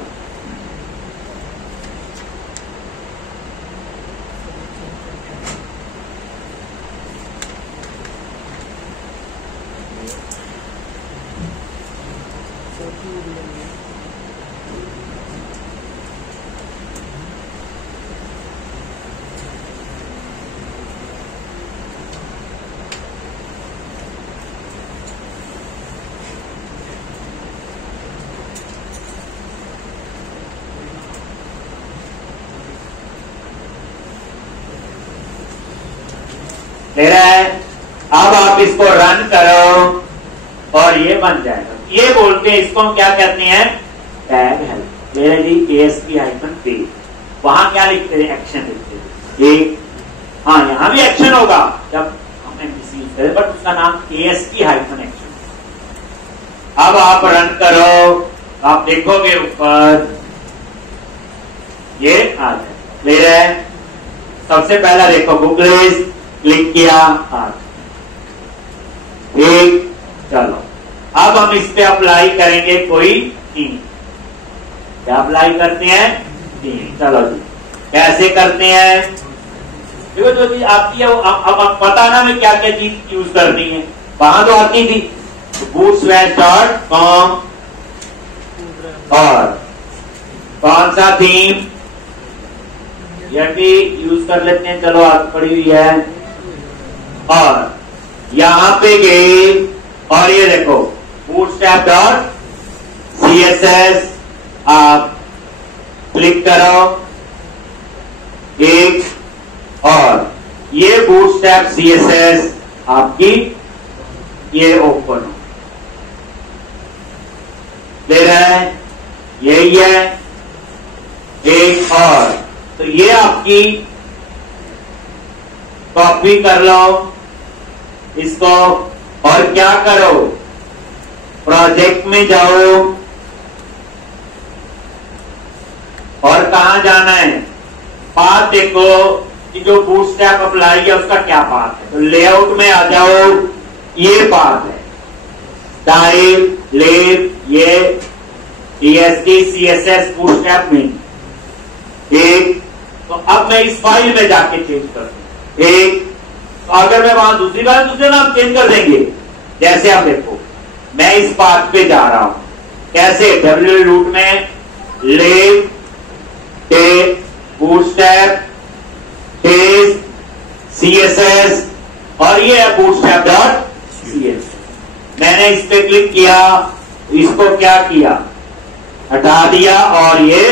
ले रहा है। अब आप इसको रन करो और ये बन जाएगा। ये बोलते हैं, इसको हम क्या कहते हैं, टैग हेल्प। ले रहे जी ASP-P, वहां क्या लिखते हैं, एक्शन लिखते हैं। एक हाँ, यहां भी एक्शन होगा जब हम MVC यूज करें, बट उसका नाम ASP-एक्शन। अब आप रन करो, आप देखोगे ऊपर ये आ जाए। ले रहे हैं, सबसे पहला देखो गूगल क्लिक किया, ठीक। चलो अब हम इस पे अप्लाई करेंगे कोई थीम। क्या अप्लाई करते हैं, थीम। चलो जी, कैसे करते हैं, देखो जो चीज आपकी है वो अब पता ना मैं क्या क्या चीज यूज करनी है, वहां तो आती थी bootstrap.com और कौन सा थीम यह भी यूज कर लेते हैं। चलो आगे पड़ी हुई है और यहां पे गए और ये देखो bootstrap.css आप क्लिक करो एक, और ये bootstrap CSS आपकी ये ओपन हो ले रहा है, यही है एक। और तो ये आपकी कॉपी कर लो इसको और क्या करो, प्रोजेक्ट में जाओ और कहां जाना है, पाथ देखो कि जो बूटस्ट्रैप अप्लाई है उसका क्या पाथ है। तो लेआउट में आ जाओ, ये पाथ है स्टाइल लेब, ये DST CSS बूटस्ट्रैप में एक। तो अब मैं इस फाइल में जाके चेंज कर दूं एक। तो अगर मैं वहां दूसरी बार दूसरे नाम चेंज कर देंगे, जैसे आप देखो मैं इस पाथ पे जा रहा हूं, कैसे डब्ल्यू रूट में लेब टेप बूटस्ट्रैप टेस्ट CSS और ये है bootstrap.cs। मैंने इस पे क्लिक किया, इसको क्या किया, हटा दिया और ये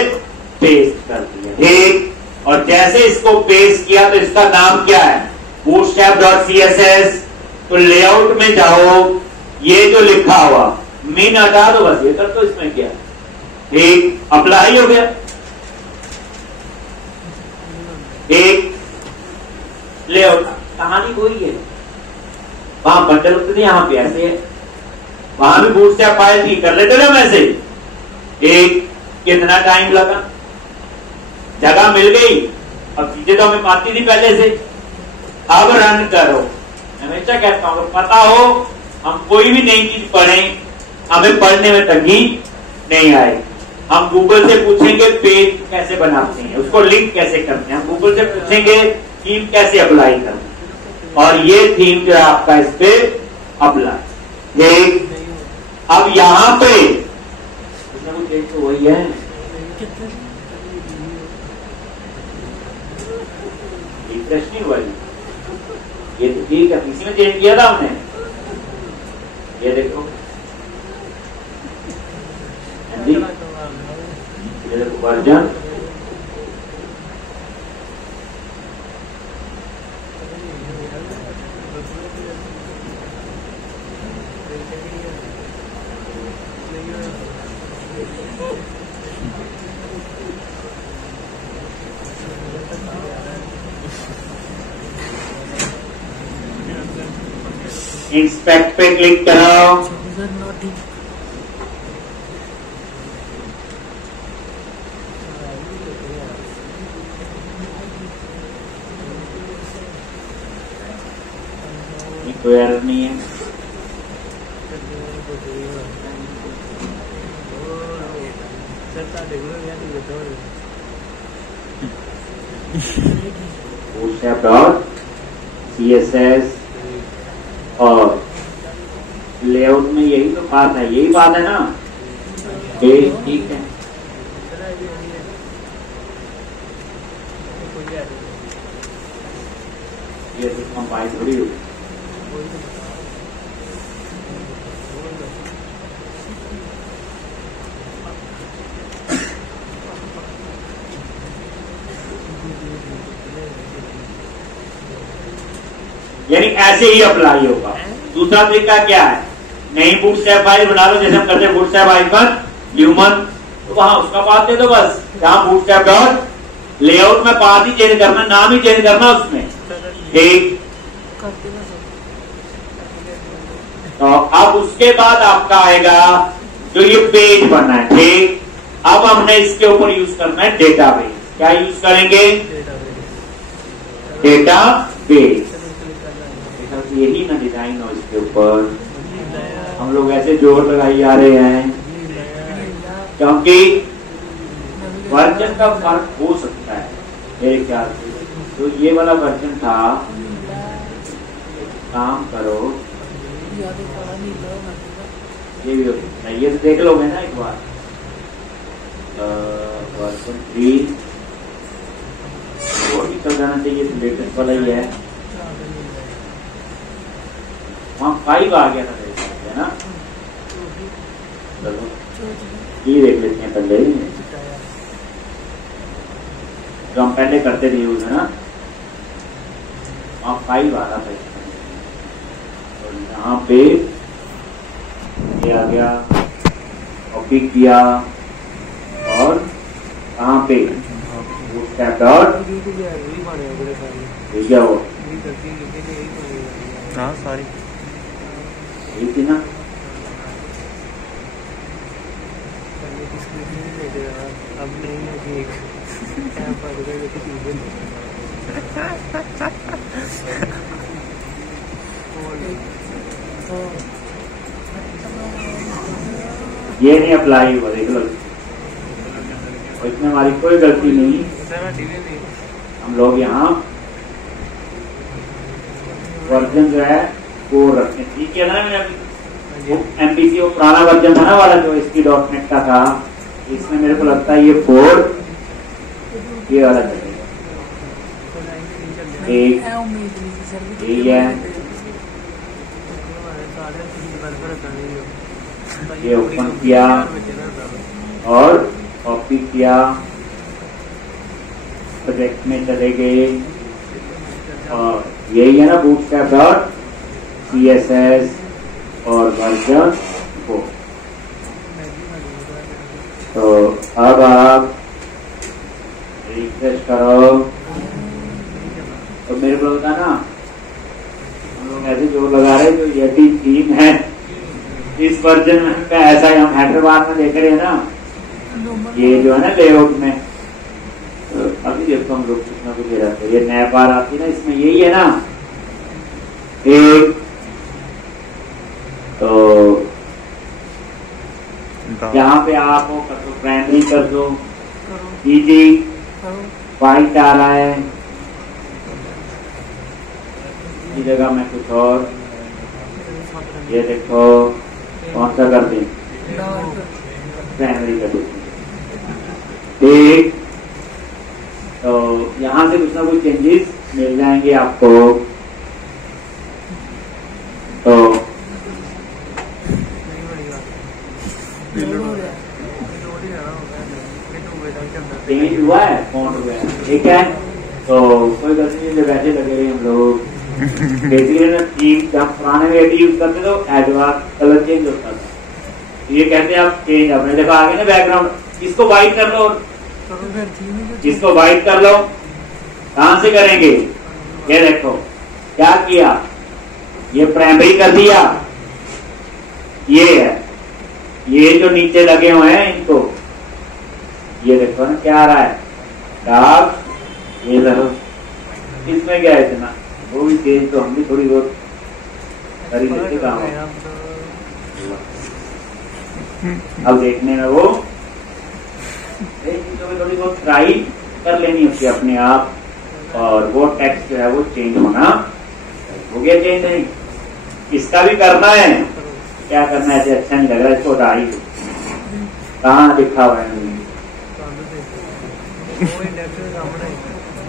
पेस्ट कर दिया, ठीक। और जैसे इसको पेस्ट किया तो इसका नाम क्या है, bootstrap.css। तो लेआउट में जाओ, ये जो लिखा हुआ मीन हटा दो, बस ये कर दो, इसमें क्या, ठीक, अप्लाई हो गया एक। लेआउट कहानी वही है, वहां बंडल उतनी, यहां पे ऐसे है, वहां भी बूटस्ट्रैप फाइल थी, कर लेते ना वैसे एक। कितना टाइम लगा, जगह मिल गई, अब चीजें तो हमें आती थी पहले से। अब रन करो, हमेशा कहता हूं पता हो, हम कोई भी नई चीज पढ़ें हमें पढ़ने में तंगी नहीं आए। हम गूगल से पूछेंगे पेज कैसे बनाते हैं, उसको लिंक कैसे करते हैं, हम गूगल से पूछेंगे थीम कैसे अप्लाई करते हैं, और ये थीम जो है आपका इस पे अप्लाई, ठीक। अब यहां पे तो वही है, रिफ्रेश नहीं हुआ, ये तो ठीक है, इसी में चेंज किया था हमने, ये देखो वर्जन इंस्पेक्ट पे क्लिक करो, कोई एरर नहीं है, bootstrap.css और लेआउट में यही तो बात है, यही बात है ना, ठीक है। ये तो कंपाइल थोड़ी होगी। यानी ऐसे ही अप्लाई होगा। दूसरा तरीका क्या है, नई बूटस्ट्रैप फाइल बना लो, जैसे हम करते हैं बूटस्ट्रैप आइकन ल्यूमन, तो वहां उसका पाथ दे दो बस, जहां बूटस्ट्रैप डॉट लेआउट में पाथ ही चेंज करना, नाम ही चेंज करना उसमें। ठीक, तो अब उसके बाद आपका आएगा जो ये पेज बना है। ठीक, अब हमने इसके ऊपर यूज करना है डेटाबेस। क्या यूज करेंगे? डेटाबेस। यही ना डिजाइन हो, इसके ऊपर हम लोग ऐसे जोर लगाई जा रहे हैं क्योंकि वर्जन का फर्क हो सकता है मेरे ख्याल से। तो ये वाला वर्जन था, काम करो ये भी हो सकता है, ये तो देख लोगे ना एक बार। वर्जन 3 और निकल जाना चाहिए, लेटेस्ट वाला ही है। वहाँ 5 आ गया था है ना। चलो ये देख लेते हैं पहले, जो हम पहले करते थे यूज, है ना। वहाँ 5 आ रहा था, और यहाँ पे ये आ गया, कॉपी किया, और कहाँ पे बूटस्ट्रैप डॉट भेजा वो। हाँ सॉरी, यही थी ना। अब नहीं है ये नहीं अप्लाई हुआ, देख लो। इसमें हमारी कोई गलती नहीं, हम लोग यहाँ वर्जन जो है वो रखें। ठीक है ना। एमपीसी वो पुराना वर्जन था ना वाला, जो इसकी .NET का था, इसमें मेरे को लगता है ये 4 ये वाला चलेगा। एक है ये ओपन किया और कॉपी किया, प्रोजेक्ट में चले गए, और यही है ना बूटस्ट्रैप डॉट CSS और वर्जन 4। तो अब आप रिफ्रेश करो, तो मेरे को होता ना, हम लोग ऐसे जोर लगा रहे जो यदि थीम है इस वर्जन में का, ऐसा ही हम हेडर बार में देख रहे हैं ना, ये जो है ना लेआउट में। तो अभी देखो हम लोग कुछ ना कुछ रहते हैं, ये नया बार आती ना, इसमें यही है ना। एक तो यहाँ पे आप वो कर दो, प्राइमरी कर दो, इजी वाइट आ रहा है, इस जगह में कुछ और, ये देखो कौन सा कर दें, प्राइमरी कर दो। ठीक, तो यहाँ से कुछ ना कुछ चेंजेस मिल जाएंगे आपको। तो चेंज हुआ है, फॉन्ट हुआ है, ठीक है। तो कोई गलती नहीं, जब ऐसे लगे रहे हम लोग बेसिकली जब पुराने में यूज करते तो एडवांस कलर चेंज होता था। ये कहते हैं आप चेंज, आपने देखा आगे ना बैकग्राउंड, इसको वाइट कर लो, इसको वाइट कर लो। कहां से करेंगे? ये देखो क्या किया, ये प्राइमरी कर दिया, ये है, ये जो नीचे लगे हुए हैं इनको, ये देखो ना क्या आ रहा है, डार्क, ये देखो इसमें क्या है इतना, वो भी चेंज तो हम भी थोड़ी बहुत करी लेते काम। अब देखने में वो थोड़ी बहुत ट्राई कर लेनी होती है अपने आप, और वो टेक्स्ट जो है वो चेंज होना हो गया, चेंज नहीं। इसका भी करना है, क्या करना है, अच्छा नहीं लग रहा, इसको हटा ही दो। कहाँ लिखा हुआ है?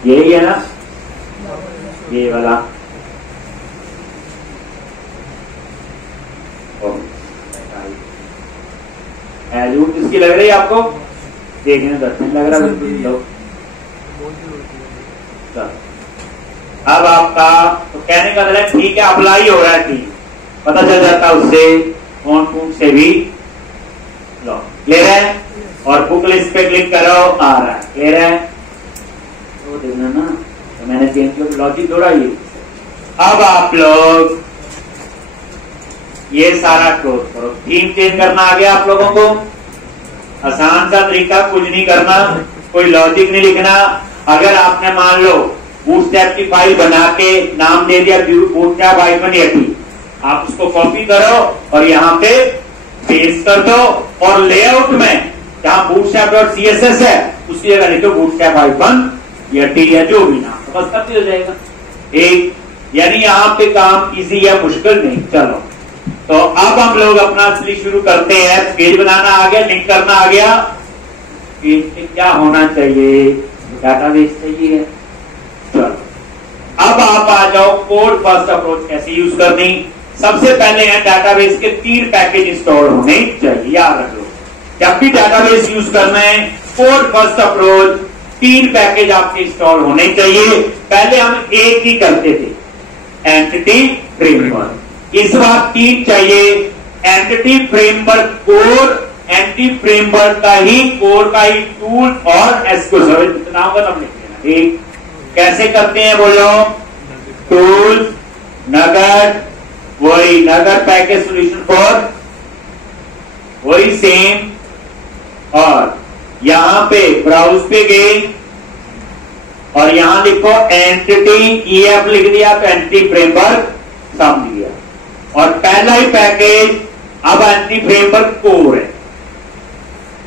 यही है ना, ये वाला। एल्यूट किसकी लग रही है आपको? देखने 10 मिनट लग रहा है। अब आपका तो कहने का मतलब ठीक है, अप्लाई हो रहा है, ठीक पता चल जाता उससे फोन फून से भी। लो क्लियर है, और बुक लिस्ट पे क्लिक करो, आ रहा है। क्लियर है, तो देखना ना, तो मैंने चेंज किया लॉजिक थोड़ा ये। अब आप लोग ये सारा क्लोज करो। थीम चेंज करना आ गया आप लोगों को, आसान सा तरीका, कुछ नहीं करना, कोई लॉजिक नहीं लिखना। अगर आपने मान लो बूटस्ट्रैप की फाइल बना के नाम दे दिया बूटस्ट्रैप -80, आप उसको कॉपी करो और यहाँ पे पेस्ट कर दो, और लेआउट में जहां bootstrap.css है उसकी जगह लिखो bootstrap -80 या जो भी नाम, तो बस तब हो जाएगा। एक यानी यहाँ पे काम इजी या मुश्किल नहीं। चलो तो अब हम लोग अपना असली शुरू करते हैं। पेज बनाना आ गया, लिंक करना आ गया, पेज पे क्या होना चाहिए? डाटाबेस चाहिए। चलो अब आप आ जाओ कोड फर्स्ट अप्रोच कैसे यूज करनी। सबसे पहले है डाटाबेस के 3 पैकेज इंस्टॉल होने चाहिए, याद रख लो। जब भी डाटाबेस यूज करना है कोड फर्स्ट अप्रोच 3 पैकेज आपके इंस्टॉल होने चाहिए। पहले हम एक ही करते थे, एंटिटी फ्रेमवर्क। इस बार 3 चाहिए, entity framework core, entity framework का ही कोर का ही टूल और एसक्यूएल सर्विस। इतना होगा तब लिख लेना। ठीक कैसे करते हैं बोलो? टूल्स, नगद, वही नगद पैकेज सोल्यूशन फॉर, वही सेम, और यहां पे ब्राउज पे गए और यहां लिखो एंटिटी EF लिख दिया तो एंटिटी फ्रेमवर्क समझ लिया। और पहला ही पैकेज अब एंटिटी फ्रेमवर्क कोर है,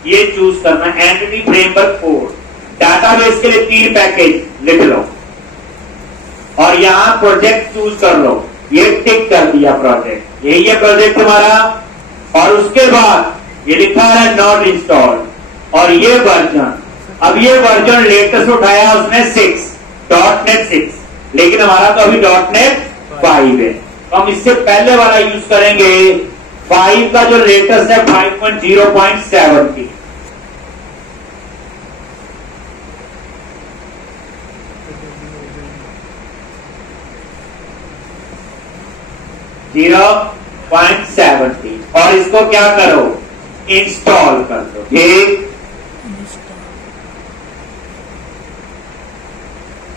ये चूज करना, एंटिटी फ्रेमवर्क कोर। डाटाबेस के लिए 3 पैकेज लिख लो और यहां प्रोजेक्ट चूज कर लो, ये टिक कर दिया प्रोजेक्ट, यही है प्रोजेक्ट हमारा। और उसके बाद ये लिखा है नॉट इंस्टॉल, और ये वर्जन, अब ये वर्जन लेटेस्ट उठाया उसने 6.NET 6, लेकिन हमारा तो अभी .NET 5 है, तो हम इससे पहले वाला यूज करेंगे 5 का जो लेटेस्ट है 5.0.7 0.70, और इसको क्या करो? इंस्टॉल कर दो। ठीक,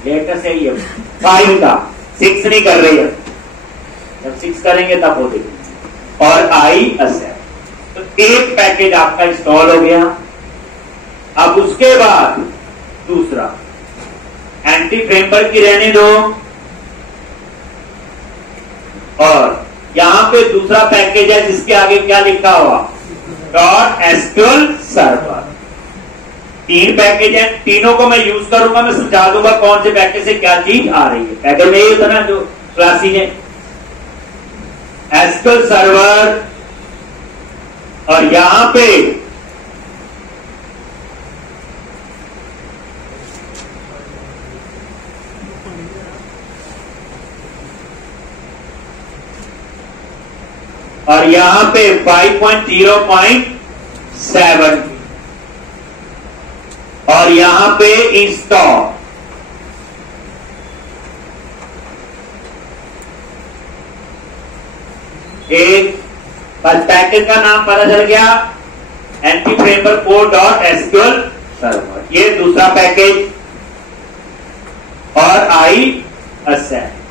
लेटेस्ट है ये 5 का, 6 नहीं कर रही है, जब 6 करेंगे तब हो जाएगी। और IACEPT, तो एक पैकेज आपका इंस्टॉल हो गया। अब उसके बाद दूसरा एंटी फ्रेमवर्क की रहने दो, और यहां पे दूसरा पैकेज है जिसके आगे क्या लिखा हुआ? .SQL server. 3 पैकेज है, तीनों को मैं यूज करूंगा, मैं समझा दूंगा कौन से पैकेज से क्या चीज आ रही है। पैकेज में ये होता ना जो क्लासिक है, SQL सर्वर, और यहां पे और यहां पे 5.0.7, और यहां पे इंस्टॉल। एक बस पैकेज का नाम पता चल गया, anti framework core .SQL server, ये दूसरा पैकेज, और IACEPT।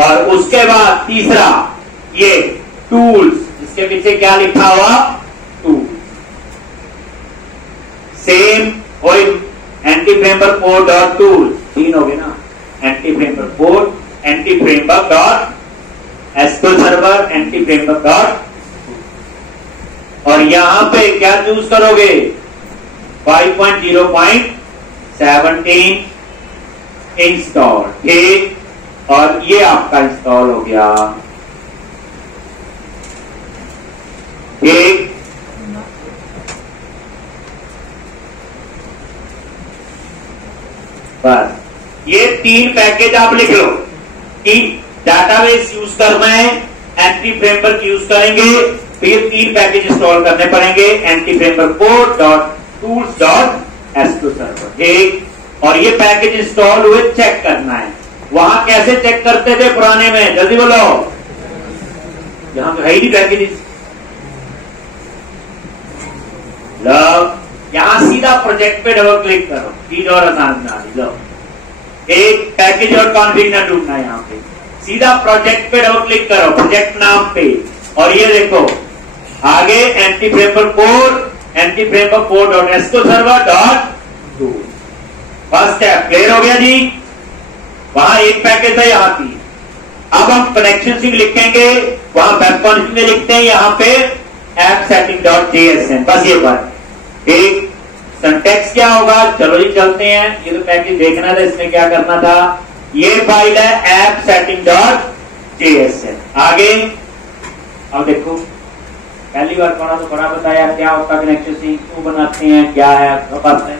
और उसके बाद तीसरा ये टूल्स, इसके पीछे क्या लिखा हुआ? टूल। सेम वही anti framework core dot tool, 3 हो गए ना, anti framework core, anti framework dot SQL server, anti framework dot, और यहां पे क्या चूज करोगे? 5.0.17 इंस्टॉल। ठीक, और ये आपका इंस्टॉल हो गया। बस ये 3 पैकेज आप लिख लो कि डाटाबेस यूज करना है, एंटी फ्रेमवर्क यूज करेंगे, तो ये 3 पैकेज इंस्टॉल करने पड़ेंगे, anti framework code dot tools dot SQL server, ठीक। और ये पैकेज इंस्टॉल हुए चेक करना है। वहां कैसे चेक करते थे पुराने में, जल्दी बोलो, यहां तो है ही नहीं पैकेज। यहां सीधा प्रोजेक्ट पे डबल क्लिक करो, चीज और आसान बना दी। लो एक पैकेज और कॉन्फ़िग ना ढूंढना, यहाँ पे सीधा प्रोजेक्ट पे डबल क्लिक करो, प्रोजेक्ट नाम पे, और ये देखो आगे anti framework code dot SQL server dot tool. First step clear हो गया जी। वहां एक पैकेज है, यहाँ की। अब हम कनेक्शन सिंक लिखेंगे, वहां वेब कॉन्फ़िग में लिखते हैं, यहाँ पे ऐप सेटिंग डॉट जेएसएन, बस ये बात। ठीक, सिंटैक्स क्या होगा, चलो जी चलते हैं। ये तो पैकेज देखना था, इसमें क्या करना था, ये फाइल है ऐप सेटिंग डॉट जेएसएन। आगे अब देखो, पहली बार पढ़ा तो बड़ा बताया क्या होता, कनेक्शन सिंक क्यों बनाते हैं, क्या है, अब पता है,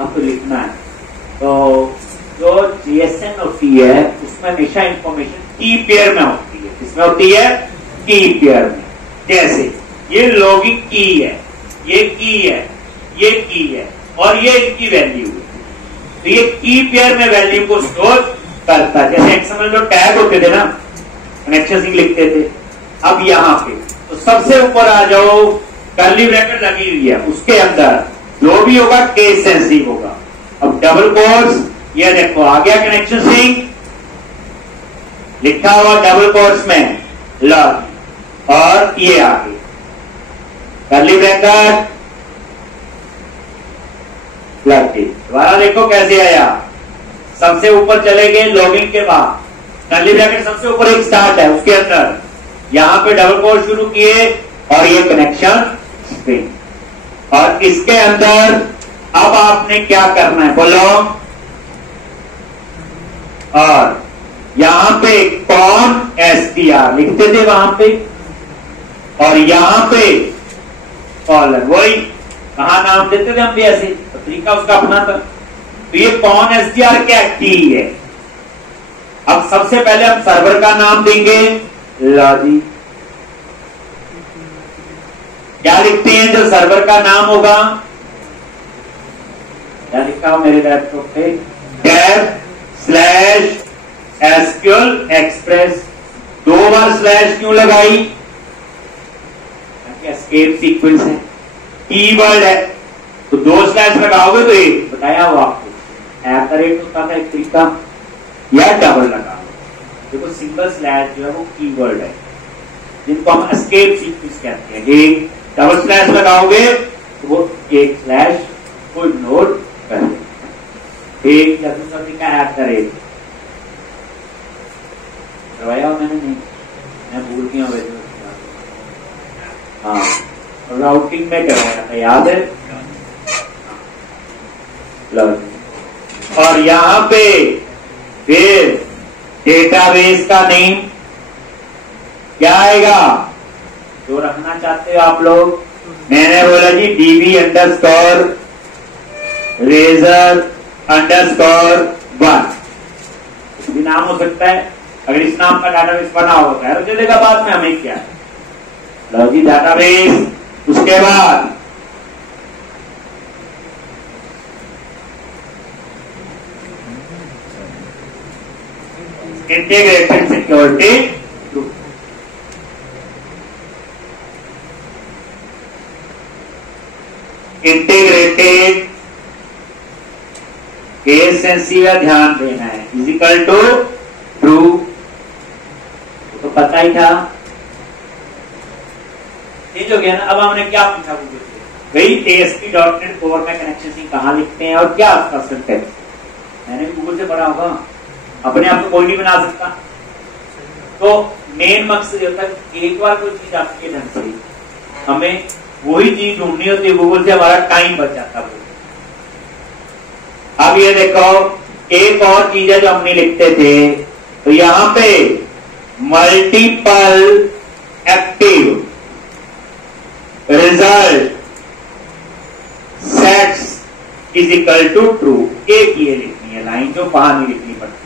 अब तो लिखना है। तो जो जेएसएन होती है उसमें हमेशा इंफॉर्मेशन की पेयर में होती है। किसमें होती है, की पेयर में। जैसे ये लॉगिन की है, ये की है, ये की है, और ये इनकी वैल्यू है, तो ये की पेयर में वैल्यू को स्टोर करता है। जैसे एक्सएमएल जो टैग होते थे ना, कनेक्शन सिंक लिखते थे, अब यहाँ पे तो सबसे ऊपर आ जाओ, कर्ली ब्रैकेट लगी हुई है, उसके अंदर जो भी होगा केस सेंसिटिव होगा। अब डबल कोट्स, ये देखो आ गया कनेक्शन सिंक, लिखा हुआ डबल कोट्स में लॉग, और ये आ गई कर्ली ब्रैकेट लग गई। दोबारा देखो कैसे आया, सबसे ऊपर चले गए लॉगिंग के बाद, कर्ली ब्रैकेट सबसे ऊपर एक स्टार्ट है, उसके अंदर यहां पे डबल कोट शुरू किए, और ये कनेक्शन स्ट्रिंग, और इसके अंदर अब आपने क्या करना है बोलो, और यहां पे कॉन एसटीआर लिखते थे वहां पे, और यहां पे कॉलर, वही कहा नाम देते थे हम भी ऐसे, तरीका उसका अपना था। तो ये कॉन एसटीआर क्या की है। अब सबसे पहले हम सर्वर का नाम देंगे, लॉजी, क्या लिखते हैं जो सर्वर का नाम होगा, क्या लिखा हो मेरे लैपटॉप पे, डेव स्लैश एसक्यूएल एक्सप्रेस। 2 बार स्लैश क्यों लगाई, एस्केप सीक्वेंस है, कीवर्ड है, तो 2 स्लैश लगाओगे तो ये बताया हो आपको, @ होता था एक तरीका, या डबल लगा। देखो सिंगल स्लैश जो है वो कीवर्ड है, जिनको हम एस्केप सीक्वेंस कहते हैं। एक डबल स्लैश लगाओगे तो वो एक स्लैश को इग्नोर कर देगा। एक या दूसरा तरीका @ करवाया मैंने, नहीं मैं भूल गया वैसे, हाँ राउटिंग में करवाया था, याद है। और यहां पे फिर डेटाबेस का नेम क्या आएगा, जो रखना चाहते हो आप लोग। मैंने बोला जी DB _ रेजर _1, भी नाम हो सकता है। अगर इस नाम का डाटाबेस बना होता है तो चलेगा, बाद में हमें क्या लॉजी डाटाबेस। उसके बाद integrated security group, integrated case sensitive ध्यान देना है, इजिकल टू ट्रू, तो पता ही था, चेंज हो गया ना। अब हमने क्या पूछा गूगल से, भाई ASP.NET कोर में कनेक्शन सिंक कहां लिखते हैं और क्या उसका सिंटैक्स, मैंने गूगल से पढ़ा होगा, अपने आप को कोई नहीं बना सकता। तो मेन मकसद ये होता है एक बार कोई चीज आपके ढंग से, हमें वही चीज ढूंढनी होती है, गूगल से हमारा टाइम बच जाता है। अब ये देखो एक और चीज है जो हम नहीं लिखते थे, तो यहां पे multiple active result sets is equal to true. एक ये लिखनी है लाइन जो बाहर नहीं लिखनी पड़ती।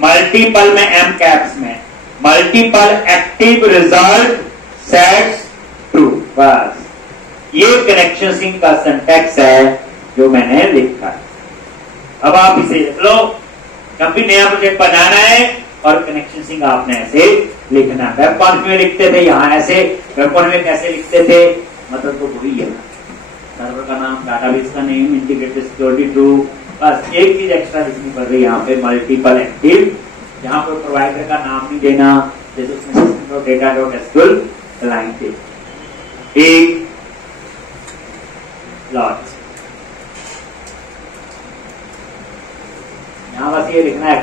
मल्टीपल में एम कैप्स में multiple active result sets true. बस ये कनेक्शन सिंक का सिंटैक्स है जो मैंने लिखा है। अब आप इसे लिख लो, जब भी नया प्रोजेक्ट बनाना है और कनेक्शन सिंक आपने ऐसे लिखना है। वेब कॉन्फ में लिखते थे, यहाँ ऐसे वेब कॉन्फ में कैसे लिखते थे, मतलब तो वही है ना, सर्वर का नाम, डाटाबेस का नेम, इंटीग्रेटेड सिक्योरिटी ट्रू। बस एक चीज एक्स्ट्रा लिखनी पड़ रही है यहाँ पे, मल्टीपल एक्टिव। यहाँ पर प्रोवाइडर का नाम नहीं देना, जैसे उसमें system data dot SQL line पे एक लॉट। यहाँ बस ये लिखना है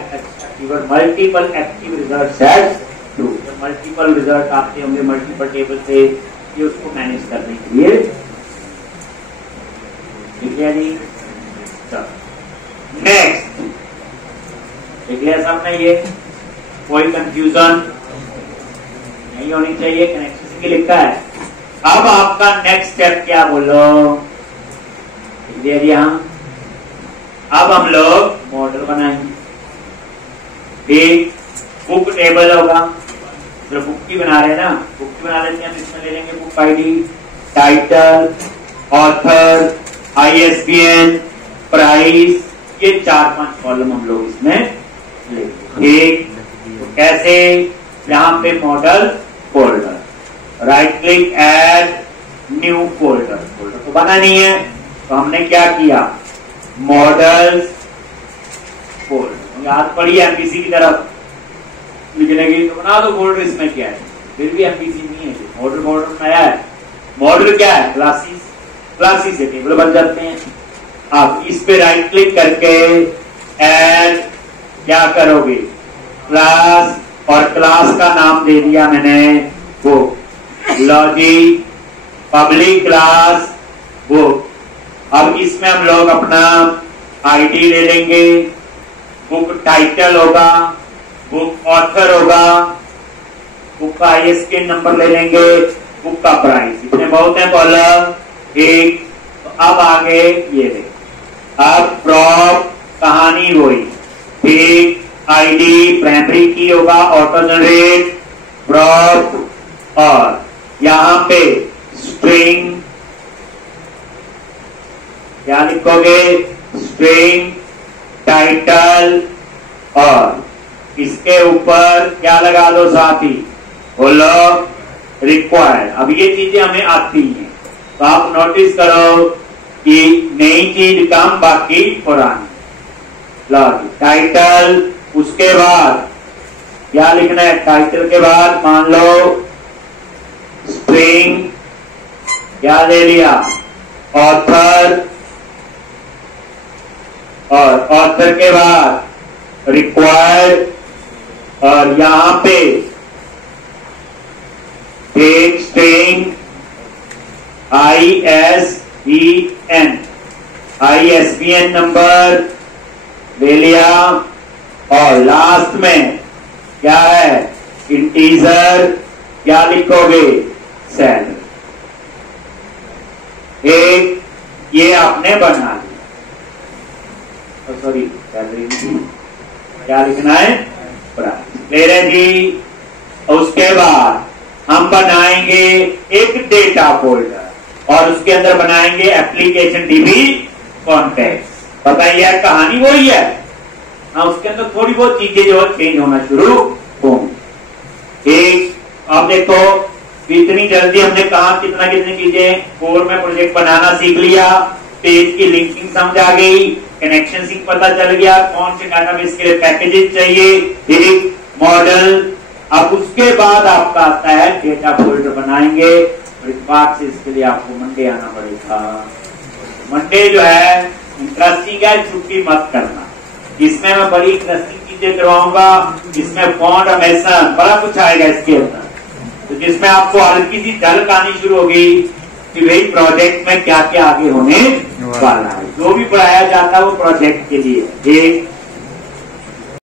multiple active result sets true. Multiple result आते होंगे मल्टीपल टेबल से, ये उसको मैनेज करने के लिए ठीक है जी। नेक्स्ट देख लिया सबने, ये कोई कंफ्यूजन नहीं होनी चाहिए, कनेक्शन के लिखा है। अब आपका नेक्स्ट स्टेप क्या बोलो, हम अब हम लोग मॉडल बनाएंगे। एक बुक टेबल होगा, जो बुक की बना रहे हैं ना, बुक की बना लेते हैं, इसमें ले लेंगे book ID, title, author, ISBN, price, ये 4-5 कॉलम हम लोग इसमें लेंगे। एक तो कैसे, यहाँ पे model folder, right click add new folder. Folder तो बना नहीं है तो हमने क्या किया, मॉडल्स फोल्डर। याद पड़ी एमपीसी की तरफ लिखने की, तो बना दो फोल्डर। इसमें क्या है, फिर भी एमपीसी नहीं है, मॉडल मॉडल नया है। मॉडल क्या है, क्लासेस, क्लासेस से टेबल बन जाते हैं। आप इस पे राइट क्लिक करके ऐड क्या करोगे, क्लास, और क्लास का नाम दे दिया मैंने book, logic public class book. अब इसमें हम लोग अपना आईडी ले लेंगे, बुक टाइटल होगा, बुक ऑथर होगा, बुक का आईएसबीएन नंबर ले लेंगे, बुक का प्राइस। इतने बहुत है कॉलम एक। तो अब आगे ये देख, अब प्रॉप कहानी वही, ठीक, आईडी प्राइमरी की होगा, ऑटो जनरेट प्रॉप, और यहां पे स्ट्रिंग क्या लिखोगे, स्ट्रिंग टाइटल, और इसके ऊपर क्या लगा दो साथी, बोलो रिक्वायर्ड। अब ये चीजें हमें आती हैं, तो आप नोटिस करो कि नई चीज कम बाकी पुरानी। लॉजिक टाइटल, उसके बाद क्या लिखना है, टाइटल के बाद मान लो स्ट्रिंग, क्या ले लिया, ऑथर, और ऑथर के बाद रिक्वायर्ड, और यहां पे take string ISBN, ISBN number ले लिया, और लास्ट में क्या है, इंटीजर, क्या लिखोगे, सैलरी। एक ये आपने बना लिया, सॉरी सैलरी, क्या लिखना है, प्राइस ले रहे जी। उसके बाद हम बनाएंगे एक डेटा फोल्डर, और उसके अंदर बनाएंगे एप्लीकेशन डीबी कॉन्टेक्स्ट। बताइए कहानी वही है, हाँ, उसके अंदर थोड़ी बहुत चीजें जो है चेंज होना शुरू होंगी। एक आप देखो, इतनी जल्दी हमने कहा कितनी चीजें, कोर में प्रोजेक्ट बनाना सीख लिया, पेज की लिंकिंग समझ आ गई, कनेक्शन सिंक पता चल गया, कौन से डाटाबेस के लिए पैकेजेस चाहिए, एक मॉडल। अब उसके बाद आपका आता है डेटा फोल्डर बनाएंगे, और इस बात से इसके लिए आपको मंडे आना पड़ेगा। मंडे जो है इंटरेस्टिंग है, छुट्टी मत करना, इसमें मैं बड़ी इंटरेस्टिंग चीजें करवाऊंगा। इसमें फॉन्ट अमेसन बड़ा कुछ आएगा इसके अंदर, तो जिसमें आपको हल्की सी झलक आनी शुरू होगी कि भाई प्रोजेक्ट में क्या क्या आगे होने वाला है। जो भी पढ़ाया जाता है वो प्रोजेक्ट के लिए। एक